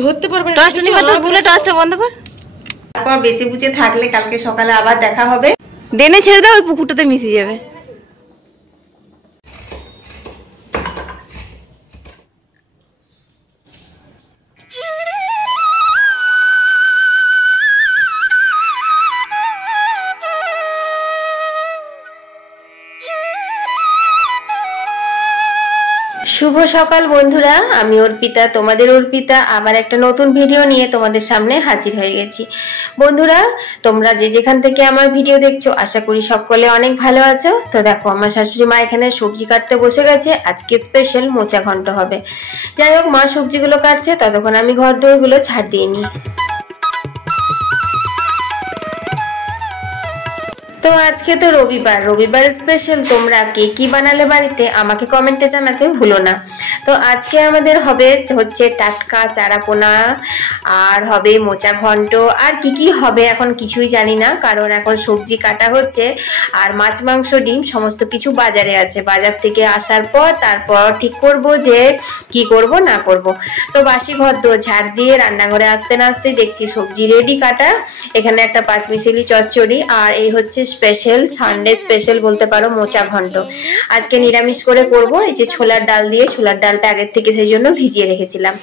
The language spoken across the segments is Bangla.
ধরতে পারবে না। টসটা নিবা তো গুলো টসটা বন্ধ কর। তারপর বেঁচে বুঝে থাকলে কালকে সকালে আবার দেখা হবে। ডেনে ছেড়ে দাও, ওই পুকুরটাতে মিশে যাবে। শুভ সকাল বন্ধুরা, আমি অর্পিতা, তোমাদের অর্পিতা আবার একটা নতুন ভিডিও নিয়ে তোমাদের সামনে হাজির হয়ে গেছি। বন্ধুরা, তোমরা যে যেখান থেকে আমার ভিডিও দেখছো আশা করি সকলে অনেক ভালো আছো। তো দেখো, আমার শাশুড়ি মা এখানে সবজি কাটতে বসে গেছে। আজকে স্পেশাল মোচা ঘন্ট হবে। যাই হোক, মা সবজিগুলো কাটছে, ততক্ষণ আমি ঘর দোরগুলো ঝাড় দিয়ে নিই। তো আজকে তো রবিবার স্পেশাল। তোমরা কে কি বানালে বাড়িতে আমাকে কমেন্টে জানাতে ভুলো না। তো আজকে আমাদের হচ্ছে টাটকা চারাপোনা, আর হবে মোচা ঘন্ট, আর কি হবে এখন কিছুই জানি না, কারণ এখন সবজি কাটা হচ্ছে আর মাছ মাংস ডিম সমস্ত কিছু বাজারে আছে। বাজার থেকে আসার পর তারপর ঠিক করব যে কি করব না করব। তো বাসি ঘর দোর ঝাড় দিয়ে রান্নাঘরে আসতে না আসতেই দেখছি সবজি রেডি কাটা। এখানে একটা পাঁচমিশালি চচ্চড়ি, আর এই হচ্ছে স্পেশাল সানডে স্পেশাল বলতে পারো মোচা ঘন্ট। আজকে নিরামিষ করে করব। এই যে ছোলার ডাল দিয়ে, ছোলার ডালটা আগের থেকে সেই জন্য ভিজিয়ে রেখেছিলাম।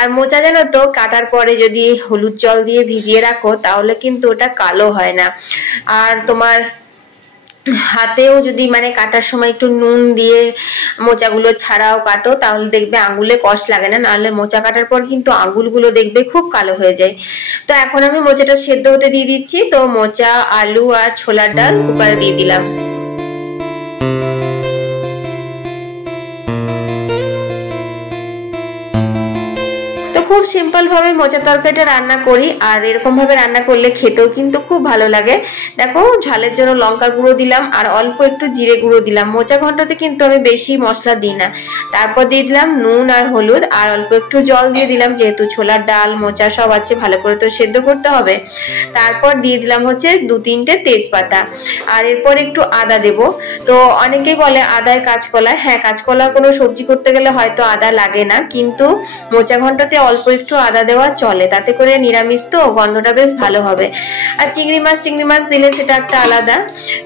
আর মোচা জানো তো, কাটার পরে যদি হলুদ জল দিয়ে ভিজিয়ে রাখো তাহলে কিন্তু ওটা কালো হয় না। আর তোমার হাতেও যদি মানে কাটার সময় একটু নুন দিয়ে মোচাগুলো ছাড়াও কাটো তাহলে দেখবে আঙুলে কষ্ট লাগে না, নাহলে মোচা কাটার পর কিন্তু আঙুলগুলো দেখবে খুব কালো হয়ে যায়। তো এখন আমি মোচাটা সেদ্ধ হতে দিয়ে দিচ্ছি। তো মোচা, আলু আর ছোলার ডাল কুকারে দিয়ে দিলাম। খুব সিম্পল ভাবে মোচা তরকারিটা রান্না করি, আর এরকম ভাবে রান্না করলে খেতেও কিন্তু খুব ভালো লাগে। দেখো, ঝালের জন্য লঙ্কার গুঁড়ো দিলাম আর অল্প একটু জিরে গুঁড়ো দিলাম। মোচা ঘন্টতে কিন্তু আমি বেশি মশলা দিই না। তারপর দিয়ে দিলাম নুন আর হলুদ, আর অল্প একটু জল দিয়ে দিলাম, যেহেতু ছোলার ডাল মোচা সব আছে, ভালো করে তো সেদ্ধ করতে হবে। তারপর দিয়ে দিলাম হচ্ছে 2-3টে তেজপাতা, আর এরপর একটু আদা দেব। তো অনেকেই বলে আদায় কাঁচকলা, হ্যাঁ কাঁচকলা কোনো সবজি করতে গেলে হয়তো আদা লাগে না, কিন্তু মোচা ঘন্টতে অল্প একটু আদা দেওয়া চলে, তাতে করে নিরামিষ তো গন্ধটা বেশ ভালো হবে। আর চিংড়ি মাছ দিলে সেটা একটা আলাদা।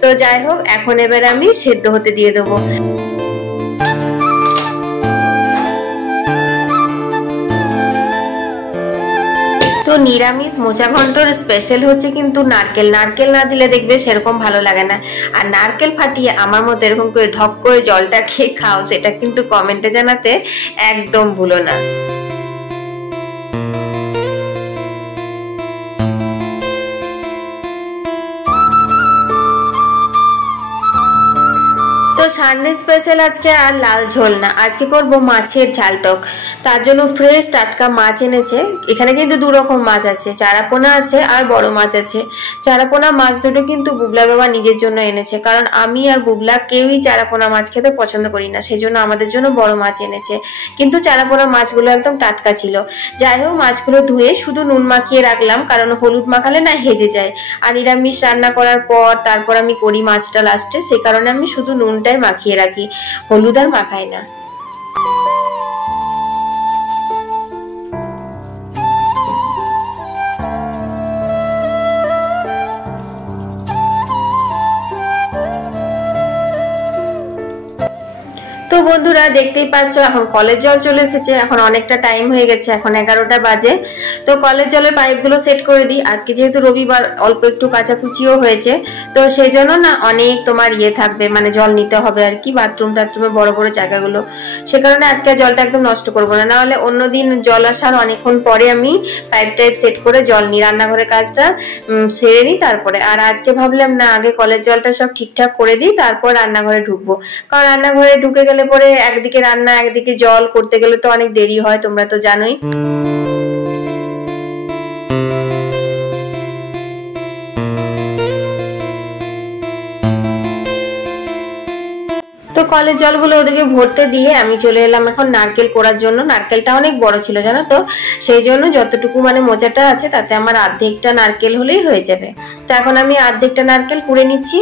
তো যাই হোক, এখন এবার আমি সেদ্ধ হতে দিয়ে দেবো। তো নিরামিষ মোচা ঘন্টর স্পেশাল হচ্ছে কিন্তু নারকেল না দিলে দেখবে সেরকম ভালো লাগে না। আর নারকেল ফাটিয়ে আমার মতো এরকম করে ঢক করে জলটা খেয়ে খাও, সেটা কিন্তু কমেন্টে জানাতে একদম ভুলো না। তো সানডে স্পেশাল আজকে আর লাল ঝোল না, আজকে করব মাছের ঝাল টক। তার জন্য ফ্রেশ টাটকা মাছ এনেছে। এখানে কিন্তু 2 রকম মাছ আছে, চারাপোনা আছে আর বড় মাছ আছে। চারাপোনা মাছ দুটো কিন্তু বুবলার বাবা নিজের জন্য এনেছে, কারণ আমি আর বুবলা কেউই চারাপোনা মাছ খেতে পছন্দ করি না, সেই জন্য আমাদের জন্য বড় মাছ এনেছে। কিন্তু চারাপোনা মাছগুলো একদম টাটকা ছিল। যাই হোক, মাছগুলো ধুয়ে শুধু নুন মাখিয়ে রাখলাম, কারণ হলুদ মাখালে না হেজে যায়। আর নিরামিষ রান্না করার পর তারপর আমি করি মাছটা লাস্টে, সেই কারণে আমি শুধু নুনটাই মাখিয়ে রাখি, হলুদ আর মাখাই না। তো বন্ধুরা, দেখতেই পাচ্ছ এখন কলের জল চলে এসেছে। এখন অনেকটা টাইম হয়ে গেছে, এখন 11টা বাজে। তো কলের জলের পাইপগুলো সেট করে দিই। আজকে যেহেতু রবিবার, অল্প একটু কাচাকুচিও হয়েছে, তো সেই জন্য না অনেক তোমার থাকবে, মানে জল নিতে হবে আর কি, বাথরুমে বড় বড় জায়গাগুলো। সে কারণে আজকে জলটা একদম নষ্ট করবো না, নাহলে অন্যদিন জল আসার অনেকক্ষণ পরে আমি পাইপ সেট করে জল নিই, রান্নাঘরের কাজটা সেরে নিই তারপরে। আর আজকে ভাবলাম না, আগে কলের জলটা সব ঠিকঠাক করে দিই, তারপর রান্নাঘরে ঢুকবো। কারণ রান্নাঘরে ঢুকে গেলে পরে একদিকে রান্না একদিকে জল করতে গেলে তো অনেক দেরি হয়, তোমরা তো জানোই। তো কলের জলগুলো ওদিকে ভরতে দিয়ে আমি চলে এলাম এখন নারকেল কোড়ার জন্য। নারকেলটা অনেক বড় ছিল জানো তো, সেই জন্য যতটুকু মানে মোচাটা আছে তাতে আমার অর্ধেকটা নারকেল হলেই হয়ে যাবে। তো এখন আমি অর্ধেকটা নারকেল কুড়ে নিচ্ছি।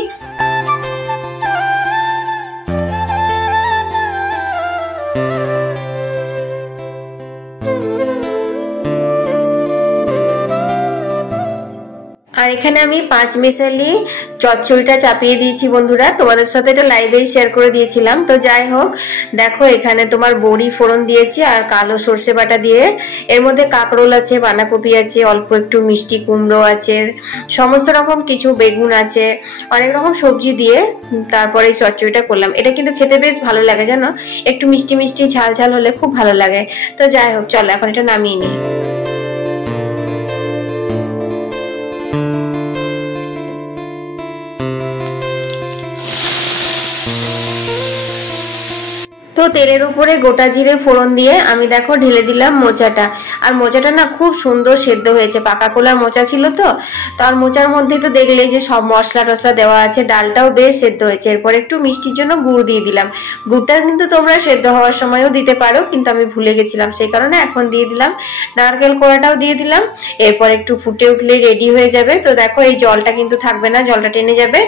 আর এখানে আমি 5 মিশালি চচ্চড়িটা চাপিয়ে দিয়েছি বন্ধুরা, তোমাদের সাথে এটা লাইভেই শেয়ার করে দিয়েছিলাম। তো যাই হোক, দেখো এখানে তোমার বড়ি ফোড়ন দিয়েছি আর কালো সর্ষে বাটা দিয়ে, এর মধ্যে কাঁকরোল আছে, বাঁধাকপি আছে, অল্প একটু মিষ্টি কুমড়ো আছে, সমস্ত রকম কিছু বেগুন আছে, অনেক রকম সবজি দিয়ে তারপরে এই চচ্চড়িটা করলাম। এটা কিন্তু খেতে বেশ ভালো লাগে জানো, একটু মিষ্টি মিষ্টি ঝাল ঝাল হলে খুব ভালো লাগে। তো যাই হোক, চলো এখন এটা নামিয়ে নিই। তো তেলের উপরে গোটা জিরে ফোড়ন দিয়ে আমি দেখো ঢেলে দিলাম মোচাটা। আর মোচাটা না খুব সুন্দর সেদ্ধ হয়েছে, পাকা কলার মোচা ছিল তো, তার মোচার মধ্যে তো দেখলে যে সব মশলা টসলা দেওয়া আছে, ডালটাও বেশ সেদ্ধ হয়েছে। এরপর একটু মিষ্টির জন্য গুড় দিয়ে দিলাম। গুড়টা কিন্তু তোমরা সেদ্ধ হওয়ার সময়ও দিতে পারো, কিন্তু আমি ভুলে গেছিলাম সেই কারণে এখন দিয়ে দিলাম। নারকেল কোড়াটাও দিয়ে দিলাম। এরপর একটু ফুটে উঠলে রেডি হয়ে যাবে। তো দেখো এই জলটা কিন্তু থাকবে না, জলটা টেনে যাবে।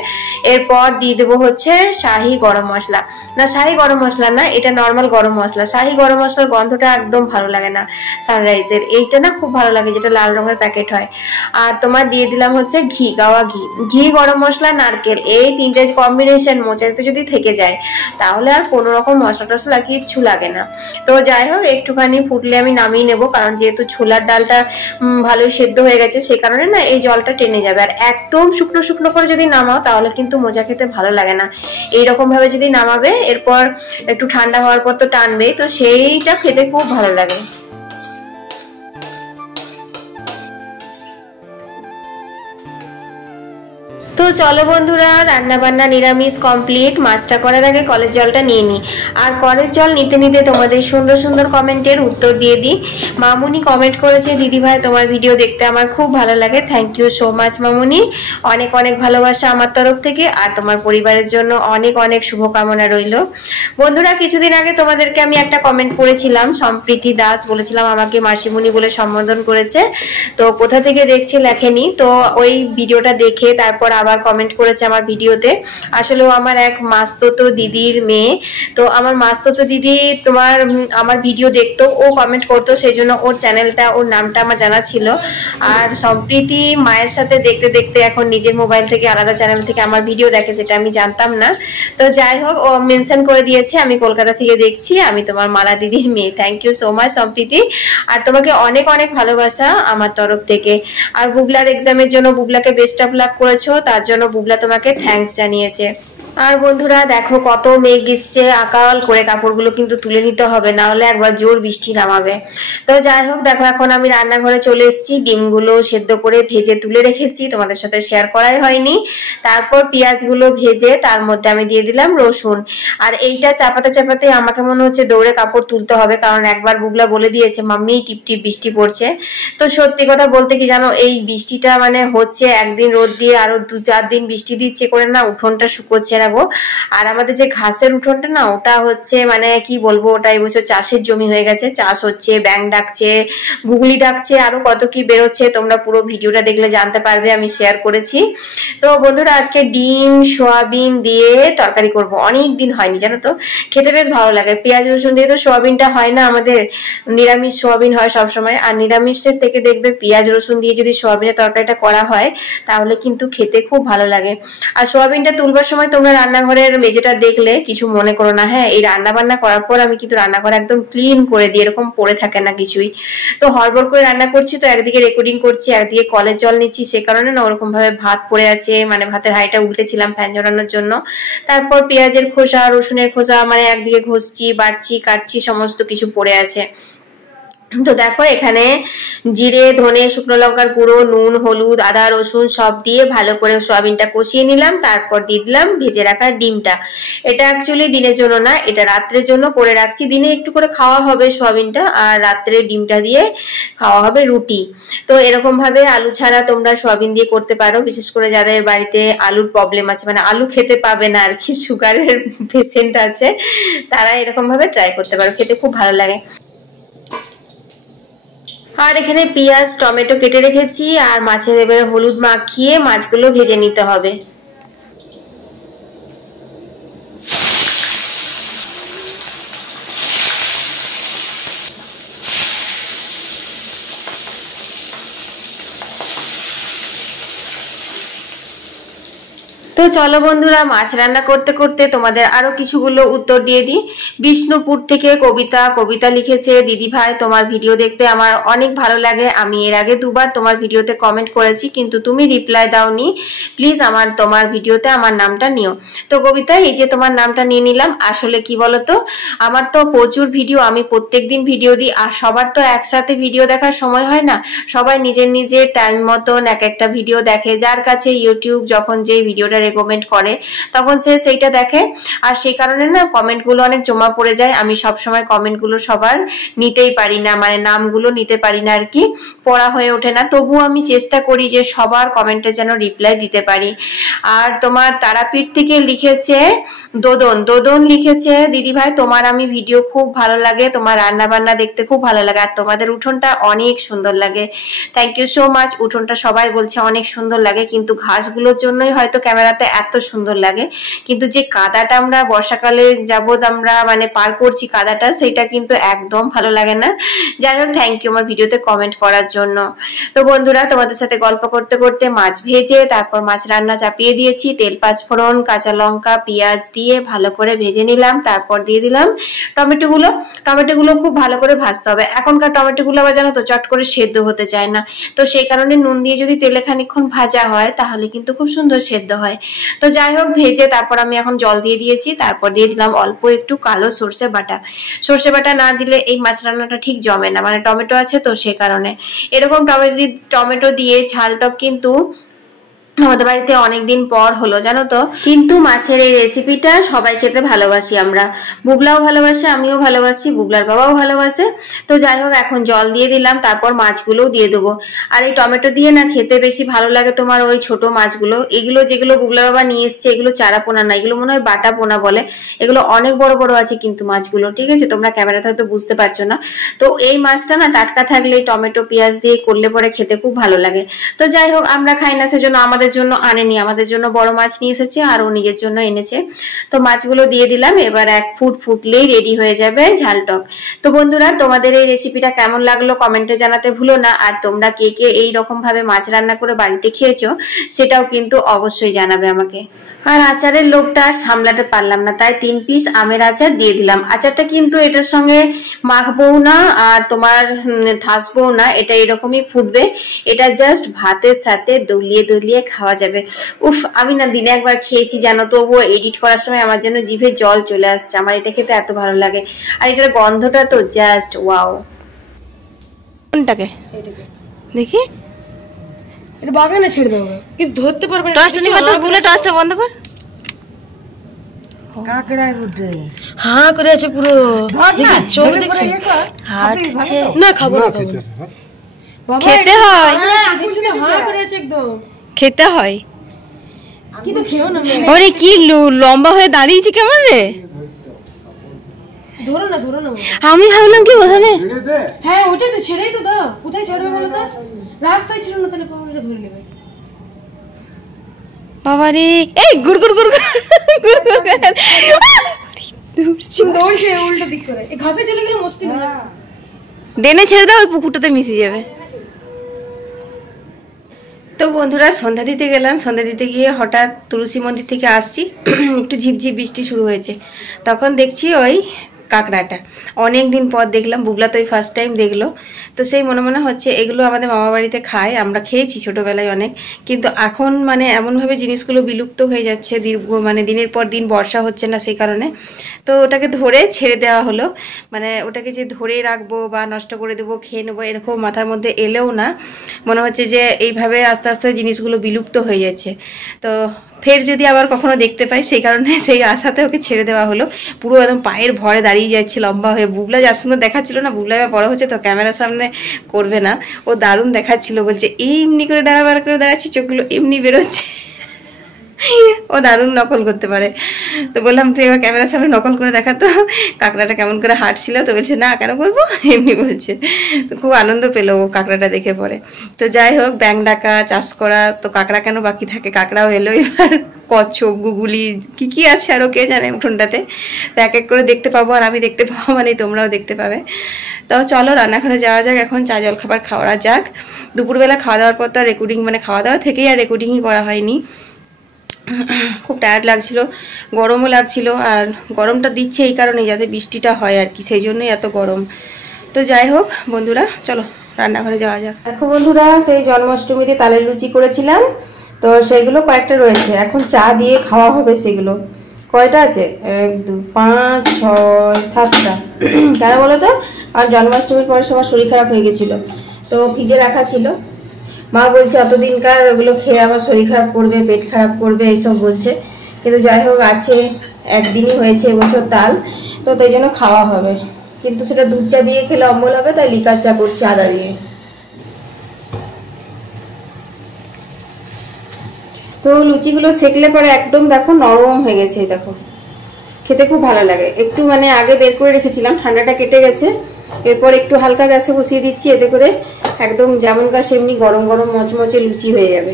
এরপর দিয়ে দেবো হচ্ছে শাহি গরম মশলা। না, শাহি গরম মশলা না, এটা নর্মাল গরম মশলা। শাহি গরম মশলার গন্ধটা একদম ভালো লাগে না সানরাইজের, এইটা না খুব ভালো লাগে যেটা লাল রঙের প্যাকেট হয়। আর তোমার দিয়ে দিলাম হচ্ছে ঘি, গাওয়া ঘি। ঘি, গরম মশলা, নারকেল, এই তিনটে কম্বিনেশন মোচাতে যদি থেকে যায় তাহলে আর কোনো রকম মশলা টসলা কিচ্ছু লাগে না। তো যাই হোক, একটুখানি ফুটলে আমি নামিয়ে নেব, কারণ যেহেতু ছোলার ডালটা ভালোই সেদ্ধ হয়ে গেছে সে কারণে না এই জলটা টেনে যাবে। আর একদম শুকনো শুকনো করে যদি নামাও তাহলে কিন্তু মোচা খেতে ভালো লাগে না। এইরকম ভাবে যদি নামাবে, এরপর একটু ঠান্ডা হওয়ার পর তো টানবে, তো সেইটা খেতে খুব ভালো লাগে। তো চলো বন্ধুরা, রান্না বান্না নিরামিষ কমপ্লিট। মাছটা করার আগে কলের জলটা নিয়ে নিই। আর কলের জল নিতে নিতে তোমাদের সুন্দর সুন্দর কমেন্টের উত্তর দিয়ে দিই। মামুনি কমেন্ট করেছে, দিদি ভাই তোমার ভিডিও দেখতে আমার খুব ভালো লাগে। থ্যাংক ইউ সো মাচ মামুনি, অনেক অনেক ভালোবাসা আমার তরফ থেকে। আর তোমার পরিবারের জন্য অনেক অনেক শুভকামনা রইল। বন্ধুরা, কিছুদিন আগে তোমাদেরকে আমি একটা কমেন্ট করেছিলাম, সম্প্রীতি দাস বলেছিলাম আমাকে মাসিমুনি বলে সম্বোধন করেছে। তো কোথা থেকে দেখছে লেখেনি, তো ওই ভিডিওটা দেখে তারপর আবার কমেন্ট করেছে আমার ভিডিওতে। আসলে ও আমার এক মাসতুতো দিদির মেয়ে। তো আমার মাসতুতো দিদি তোমার আমার ভিডিও দেখতো, ও কমেন্ট করতো, সেই জন্য ওর চ্যানেলটা, ওর নামটা আমার জানা ছিল। আর সম্প্রীতি মায়ের সাথে দেখতে দেখতে এখন নিজের মোবাইল থেকে আলাদা চ্যানেল থেকে আমার ভিডিও দেখে, সেটা আমি জানতাম না। তো যাই হোক, ও মেনশন করে দিয়েছে আমি কলকাতা থেকে দেখছি, আমি তোমার মালা দিদির মেয়ে। থ্যাংক ইউ সো মাচ সম্প্রীতি, আর তোমাকে অনেক অনেক ভালোবাসা আমার তরফ থেকে। আর বুবলার এক্সামের জন্য বুবলাকে বেস্ট অফ লাক করেছো, তার জন্য বুবলা তোমাকে থ্যাঙ্কস জানিয়েছে। আর বন্ধুরা দেখো কত মেঘ এসছে, আকাল করে কাপড়গুলো কিন্তু তুলে নিতে হবে, না হলে একবার জোর বৃষ্টি নামাবে। তো যাই হোক, দেখো এখন আমি রান্নাঘরে চলে এসেছি। ডিমগুলো সেদ্ধ করে ভেজে তুলে রেখেছি, তোমাদের সাথে শেয়ার করাই হয়নি। তারপর পেঁয়াজগুলো ভেজে তার মধ্যে আমি দিয়ে দিলাম রসুন। আর এইটা চাপাতে চাপাতে আমাকে মনে হচ্ছে দৌড়ে কাপড় তুলতে হবে, কারণ একবার বুবলা বলে দিয়েছে মাম্মি টিপ টিপ বৃষ্টি পড়ছে। তো সত্যি কথা বলতে কি জানো, এই বৃষ্টিটা মানে হচ্ছে একদিন রোদ দিয়ে আরো 2-4 দিন বৃষ্টি দিচ্ছে করে না, উঠোনটা শুকোচ্ছে না গো। আর আমাদের যে ঘাসের উঠোনটা না, ওটা হচ্ছে মানে কি বলবো, ওটা এবছর চাষের জমি হয়ে গেছে, চাষ হচ্ছে, ব্যাঙ ডাকছে, গুগলি ডাকছে, আরো কত কি বেরোচ্ছে, তোমরা পুরো ভিডিওটা দেখলে জানতে পারবে, আমি শেয়ার করেছি। তো বন্ধুরা, আজকে ডিম সোয়াবিন দিয়ে তরকারি করব, অনেক দিন হয়নি জানো তো, খেতে বেশ ভালো লাগে। পেঁয়াজ রসুন দিয়ে তো সোয়াবিনটা হয় না আমাদের, নিরামিষ সোয়াবিন হয় সবসময়। আর নিরামিষের থেকে দেখবে পেঁয়াজ রসুন দিয়ে যদি সোয়াবিনের তরকারিটা করা হয় তাহলে কিন্তু খেতে খুব ভালো লাগে। আর সোয়াবিনটা তুলবার সময় তোমরা রান্নাঘরের মেঝেটা দেখলে কিছু মনে করো না, হ্যাঁ, এই রান্না বান্না করার পর আমি কিন্তু রান্নাঘর একদম ক্লিন করে দিই, এরকম পড়ে থাকে না কিছুই। তো হড়বড় করে রান্না করছি, তো একদিকে রেকর্ডিং করছি, একদিকে কলের জল নিচ্ছি, সে কারণে না ওরকম ভাবে ভাত পড়ে আছে, মানে ভাতের হাঁড়িটা উল্টেছিলাম ফ্যান ঝরানোর জন্য। তারপর পেঁয়াজের খোসা, রসুনের খোসা, মানে একদিকে ঘষছি, বাটছি, কাটছি, সমস্ত কিছু পড়ে আছে। তো দেখো এখানে জিরে, ধনে, শুকনো লঙ্কার গুঁড়ো, নুন, হলুদ, আদা, রসুন সব দিয়ে ভালো করে সোয়াবিনটা কষিয়ে নিলাম। তারপর দিয়ে দিলাম ভেজে রাখা ডিমটা। এটা অ্যাকচুয়ালি দিনের জন্য না, এটা রাত্রের জন্য করে রাখছি। দিনে একটু করে খাওয়া হবে সোয়াবিনটা, আর রাত্রে ডিমটা দিয়ে খাওয়া হবে রুটি। তো এরকম ভাবে আলু ছাড়া তোমরা সোয়াবিন দিয়ে করতে পারো, বিশেষ করে যাদের বাড়িতে আলুর প্রবলেম আছে, মানে আলু খেতে পাবে না আর কি, সুগারের পেশেন্ট আছে, তারা এরকম ভাবে ট্রাই করতে পারো, খেতে খুব ভালো লাগে। আর এখানে পেঁয়াজ টমেটো কেটে রেখেছি, আর মাছের এবারে হলুদ মাখিয়ে মাছগুলো ভেজে নিতে হবে। চলো বন্ধুরা, মাছ রান্না করতে করতে তোমাদের আরো কিছুগুলো উত্তর দিয়ে দিই। বিষ্ণুপুর থেকে কবিতা লিখেছে, দিদি ভাই তোমার ভিডিও দেখতে আমার অনেক ভালো লাগে। আমি এর আগে দুবার তোমার ভিডিওতে কমেন্ট করেছি, কিন্তু তুমি রিপ্লাই দাওনি। প্লিজ তোমার ভিডিওতে আমার নামটা নিও। তো কবিতা, এই যে তোমার নামটা নিয়ে নিলাম। আসলে কি বলতো, আমার তো প্রচুর ভিডিও, আমি প্রত্যেকদিন ভিডিও দিই, আর সবার তো একসাথে ভিডিও দেখার সময় হয় না। সবাই নিজের নিজের টাইম মতন এক একটা ভিডিও দেখে, যার কাছে ইউটিউব যখন যে ভিডিওটা রেকমেন্ড করে তখন সে সেইটা দেখে। আর সেই কারণে না কমেন্টগুলো অনেক জমা পড়ে যায়। আমি সব সময় কমেন্টগুলো সবার নিতেই পারি না, মানে নামগুলো নিতে পারি না আর কি, পড়া হয়ে ওঠে না। তবুও আমি চেষ্টা করি যে সবার কমেন্টে যেন রিপ্লাই দিতে পারি। আর তোমার তারাপীঠ থেকে লিখেছে দোদন লিখেছে, দিদি ভাই তোমার আমি ভিডিও খুব ভালো লাগে, তোমার রান্না বান্না দেখতে খুব ভালো লাগে, আর তোমাদের উঠোনটা অনেক সুন্দর লাগে। Thank you so much. উঠোনটা সবাই বলছে অনেক সুন্দর লাগে, কিন্তু ঘাসগুলোর জন্যই হয়তো ক্যামেরাতে এত সুন্দর লাগে, কিন্তু যে কাদাটা আমরা বর্ষাকালে যাবত আমরা মানে পার করছি কাদাটা, সেটা কিন্তু একদম ভালো লাগে না। যাই হোক, থ্যাংক ইউ আমার ভিডিওতে কমেন্ট করার জন্য। তো বন্ধুরা, তোমাদের সাথে গল্প করতে করতে মাছ ভেজে তারপর মাছ রান্না চাপিয়ে দিয়েছি। তেল পাঁচফোড়ন, কাঁচা লঙ্কা, পেঁয়াজ দিয়ে ভালো করে ভেজে নিলাম। তারপর দিয়ে দিলাম টমেটোগুলো খুব ভালো করে ভাজতে হবে। এখনকার টমেটোগুলো আবার জানো তো চট করে সেদ্ধ হতে চায় না, তো সেই কারণে নুন দিয়ে যদি তেলে খানিকক্ষণ ভাজা হয় তাহলে কিন্তু খুব সুন্দর সেদ্ধ হয়। তো যাই হোক, ভেজে তারপর আমি এখন জল দিয়ে দিয়েছি। তারপর দিয়ে দিলাম অল্প একটু কালো সর্ষে বাটা না দিলে এই মাছ রান্নাটা ঠিক জমে না, মানে টমেটো আছে তো সেই কারণে। এরকম টমেটো দিয়ে ঝালটা কিন্তু আমাদের বাড়িতে অনেকদিন পর হলো জানো তো। কিন্তু মাছের এই রেসিপিটা সবাই খেতে ভালোবাসি আমরা, বুবলাও ভালোবাসে, আমিও ভালোবাসি, বুবলার বাবাও ভালোবাসে। তো যাই হোক, এখন জল দিয়ে দিলাম, তারপর মাছগুলোও দিয়ে দেবো। আর এই টমেটো দিয়ে না খেতে বেশি ভালো লাগে তোমার ওই ছোট মাছগুলো, এগুলো যেগুলো বুবলার বাবা নিয়ে এসছে, এগুলো চারা পোনা না, এগুলো মনে হয় বাটা পোনা বলে। এগুলো অনেক বড় বড় আছে কিন্তু মাছগুলো, ঠিক আছে, তোমরা ক্যামেরাতে হয়তো বুঝতে পারছো না। তো এই মাছটা না টাটকা থাকলে টমেটো পেঁয়াজ দিয়ে করলে পরে খেতে খুব ভালো লাগে। তো যাই হোক, আমরা খাই না সেজন্য আমাদের জন্য আনেনি, আমাদের জন্য বড় মাছ নিয়ে এসেছে আর ও নিজের জন্য এনেছে। তো মাছগুলো দিয়ে দিলাম, এবার এক ফুটলেই রেডি হয়ে যাবে ঝাল টক। তো বন্ধুরা, তোমাদের এই রেসিপিটা কেমন লাগলো কমেন্টে জানাতে ভুলো না। আর তোমরা কে কে এই রকম ভাবে মাছ রান্না করে বাড়িতে খেয়েছো সেটাও কিন্তু অবশ্যই জানাবে আমাকে। আর আচারের লোভটা আর সামলাতে পারলাম না, তাই 3 পিস আমের আচার দিয়ে দিলাম। আচারটা কিন্তু এটার সঙ্গে মাখবো না আর তোমার ধাসবো না, এটা এরকমই ফুটবে। এটা জাস্ট ভাতের সাথে দলিয়ে খাওয়া যাবে। উফ, আমি না দিনে একবার খেয়েছি জানো, তবুও এডিট করার সময় আমার জন্য জিভে জল চলে আসছে, আমার এটা খেতে এত ভালো লাগে। আর এটার গন্ধটা তো জাস্ট ওয়াও। কোনটাকে দেখি, এটা বাগানে ছেড়ে দেবো, কিন্তু ধরতে পারবে না। টসটা নিবা তো, বুলে টসটা বন্ধ কর। কাকড়ায় উঠে হাঁ করে আছে পুরো, চোখ দেখছে হাঁটছে না, খাবো না খেতে হয়, হাঁ করে আছে একদম, খেতে হয়। কিন্তু খেও না। ওরে কি লম্বা হয়ে দাঁড়িয়েছে কেমন রে, ধরো না। আমি ভাবলাম কি ওখানে, হ্যাঁ ওটাই তো, ছেড়েই তো দাও। কোথায় ছাড়বে বলো তো, রাস্তায় ছিল না, তাহলে পাবলিকে ধরে নেবে। বাবারে, এই গুড় দৌড়ছে উল্টো দিক করে, এই ঘাসে চলে গেলে মুশকিল হয়। ডেনে ছেড়ে দাও, ওই পুকুরটাতে মিশে যাবে। তো বন্ধুরা, সন্ধ্যা দিতে গেলাম, সন্ধ্যা দিতে গিয়ে হঠাৎ তুলসী মন্দির থেকে আসছি, একটু ঝিপঝিপ বৃষ্টি শুরু হয়েছে। তখন দেখছি ওই কাঁকড়াটা অনেক দিন পর দেখলাম, বুবলা তো ওই ফার্স্ট টাইম দেখলো। তো সেই মনে হচ্ছে এগুলো আমাদের মামা বাড়িতে খায়, আমরা খেয়েছি ছোটোবেলায় অনেক, কিন্তু এখন মানে এমনভাবে জিনিসগুলো বিলুপ্ত হয়ে যাচ্ছে, মানে দিনের পর দিন বর্ষা হচ্ছে না সেই কারণে। তো ওটাকে ধরে ছেড়ে দেওয়া হলো, মানে ওটাকে যে ধরে রাখবো বা নষ্ট করে দেবো, খেয়ে নেবো, এরকম মাথার মধ্যে এলেও না, মনে হচ্ছে যে এইভাবে আস্তে আস্তে জিনিসগুলো বিলুপ্ত হয়ে যাচ্ছে। তো ফের যদি আবার কখনো দেখতে পাই, সেই কারণে সেই আশাতে ওকে ছেড়ে দেওয়া হলো। পুরো একদম পায়ের ভরে দাঁড়িয়ে যাচ্ছে লম্বা হয়ে। বুবলা যার সুন্দর দেখাচ্ছিল না, বুবলা এবার বড় হচ্ছে তো ক্যামেরার সামনে করবে না, ও দারুণ দেখাচ্ছিল, বলছে এমনি করে দাঁড়াবার করে দাঁড়াচ্ছি, চোখগুলো এমনি বেরোচ্ছে, ও দারুণ নকল করতে পারে। তো বললাম তুই এবার ক্যামেরার সামনে নকল করে দেখাতো কাঁকড়াটা কেমন করে হাঁটছিল। তো বলছে না, কেন করবো, এমনি বলছে। তো খুব আনন্দ পেলো ও কাঁকড়াটা দেখে পরে। তো যাই হোক, ব্যাং ডাকা, চাষ করা, তো কাঁকড়া কেন বাকি থাকে, কাঁকড়াও এলো এবার। কচ্ছপ, গুগুলি, কি আছে আরও কে জানে উঠোনটাতে। তো এক এক করে দেখতে পাবো, আর আমি দেখতে পাবো মানে তোমরাও দেখতে পাবে। তো চলো রান্নাঘরে যাওয়া যাক, এখন চা জল খাবার খাওয়া যাক। দুপুরবেলা খাওয়া দাওয়ার পর তো আর রেকর্ডিং, মানে খাওয়া দাওয়া থেকেই আর রেকর্ডিংই করা হয়নি। খুব টায়ার্ড লাগছিল, গরমও লাগছিল। আর গরমটা দিচ্ছে এই কারণে যাতে বৃষ্টিটা হয় আর কি, সেই জন্যই এত গরম। তো যাই হোক বন্ধুরা, চলো রান্নাঘরে যাওয়া যাক। দেখো বন্ধুরা, সেই জন্মাষ্টমীতে তালের লুচি করেছিলাম, তো সেইগুলো কয়েকটা রয়েছে, এখন চা দিয়ে খাওয়া হবে। সেগুলো কয়টা আছে? 1 2 5 6 7টা। কেন বলো তো? আর জন্মাষ্টমীর পরে সবার শরীর খারাপ হয়ে গেছিলো, তো ফ্রিজে রাখা ছিল। মা বলছে অতদিনকার ওগুলো খেয়ে আবার শরীর খারাপ করবে, পেট খারাপ করবে, এইসব বলছে। কিন্তু যাই হোক, আছে, একদিনই হয়েছে এবছর তাল, তো তাই জন্য খাওয়া হবে। কিন্তু সেটা দুধ চা দিয়ে খেলে অম্বল হবে, তাই লিকার চা করছি আদা দিয়ে। তো লুচিগুলো সেকলে পরে একদম দেখো নরম হয়ে গেছে, দেখো খেতে খুব ভালো লাগে। একটু মানে আগে বের করে রেখেছিলাম, ঠান্ডাটা কেটে গেছে, এরপর একটু হালকা গ্যাসে বসিয়ে দিচ্ছি, এতে করে একদম যেমনকার সেমনি গরম গরম মচমচে লুচি হয়ে যাবে।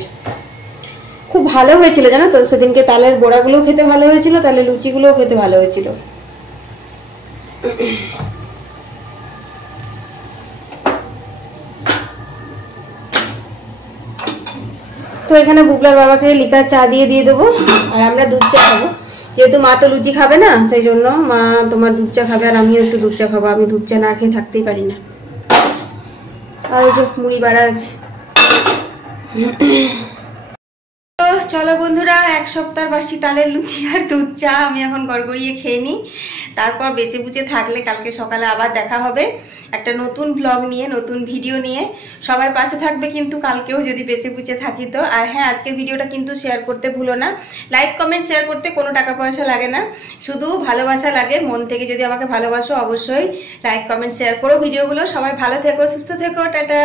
খুব ভালো হয়েছিল জানো তো, সেদিনকে তালের বড়াগুলোও খেতে ভালো হয়েছিল, তালের লুচিগুলোও খেতে ভালো হয়েছিল। তো এখানে বুবলার বাবাকে লিকার চা দিয়ে দেবো, আর আমরা দুধ চা খাবো। যেহেতু মা তো লুচি খাবে না, সেই জন্য মা তোমার দুধ চা খাবে, আর আমিও একটু দুধ চা খাবো। আমি দুধ চা না খেয়ে থাকতেই পারি না। আর ওই যে মুড়ি বাড়া আছে। তো চলো বন্ধুরা, 1 সপ্তাহ বাসি তালের লুচি আর দুধ চা আমি এখন গড়গড়িয়ে খেয়ে নিই। তারপর বেঁচে বুচে থাকলে কালকে সকালে আবার দেখা হবে একটা নতুন ব্লগ নিয়ে, নতুন ভিডিও নিয়ে। সবাই পাশে থাকবে কিন্তু কালকেও, যদি বেঁচে বুচে থাকি তো। আর হ্যাঁ, আজকের ভিডিওটা কিন্তু শেয়ার করতে ভুলো না। লাইক কমেন্ট শেয়ার করতে কোনো টাকা পয়সা লাগে না, শুধু ভালোবাসা লাগে। মন থেকে যদি আমাকে ভালোবাসো, অবশ্যই লাইক কমেন্ট শেয়ার করো ভিডিওগুলো। সবাই ভালো থেকো, সুস্থ থেকো, টাটা।